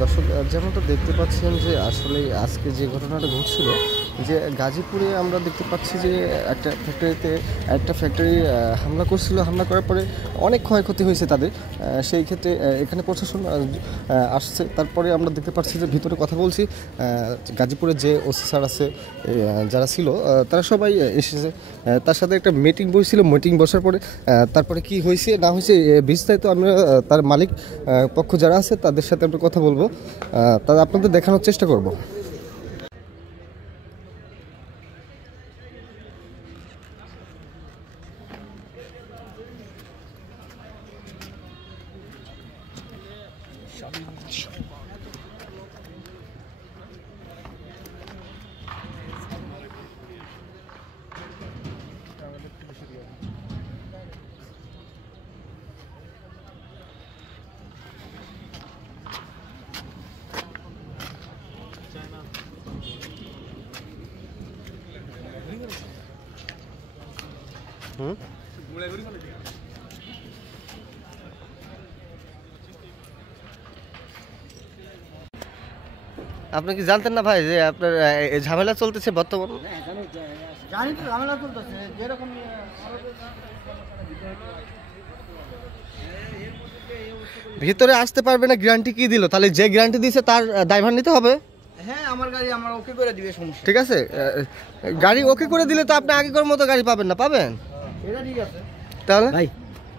দর্শক, যেমনটা দেখতে পাচ্ছেন যে আসলে আজকে যে ঘটনাটা ঘটছিল, যে গাজীপুরে আমরা দেখতে পাচ্ছি যে একটা ফ্যাক্টরি হামলা করছিল। হামলা করার পরে অনেক ক্ষয়ক্ষতি হয়েছে তাদের। সেই ক্ষেত্রে এখানে প্রশাসন আসছে। তারপরে আমরা দেখতে পাচ্ছি যে ভিতরে কথা বলছি, গাজীপুরে যে ওসি স্যার আছে, যারা ছিল তারা সবাই এসেছে। তার সাথে একটা মিটিং বসছিল। মিটিং বসার পরে তারপরে কি হয়েছে না হয়েছে বিস্তারিত আমরা তার মালিক পক্ষ যারা আছে তাদের সাথে আমরা কথা বলবো, তাদের আপনাদের দেখানোর চেষ্টা করব। আপনি কি জানতেন না ভাই যে আপনার ঝামেলা চলতেছে বর্তমান? জানি তো ঝামেলা চলতেছে যেরকম ভিতরে আসতে পারবে না, গ্যারান্টি কি দিল? তাহলে যে গ্যারান্টি দিয়েছে তার দায়ভার নিতে হবে। হ্যাঁ, আমার গাড়ি আমার ওকে করে দিবে, সমস্যা। ঠিক আছে, গাড়ি ওকে করে দিলে তো আপনি আগেকার মতো গাড়ি পাবেন না, পাবেন? এটা ঠিক আছে তাহলে ভাই,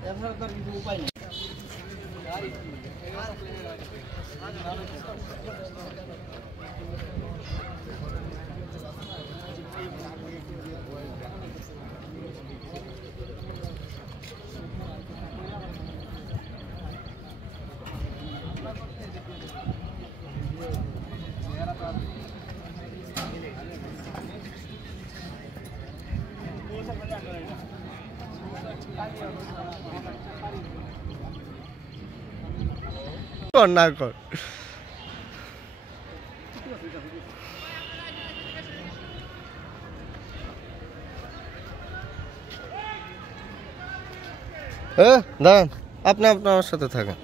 এছাড়া তো আর কিছু উপায় নেই। কর না কর। দাঁড়ান, আপনি আপনার সাথে থাকেন।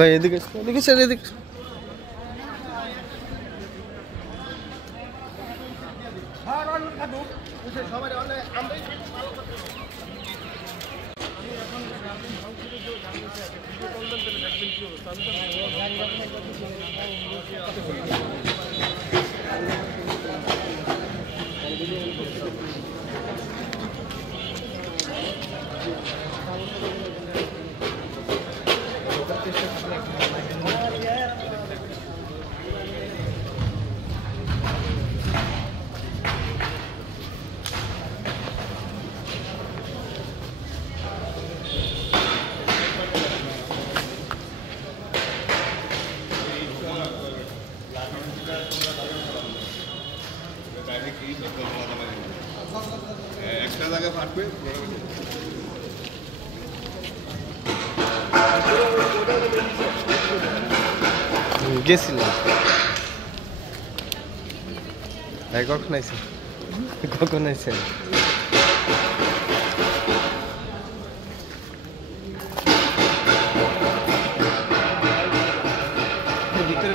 ভাই এদিকে এদিকে স্যার, এদিকে। একটা জায়গায় ফাটবে গেছিলাম ভাই। কখন আইছে? কখন আইছে? ভিতরে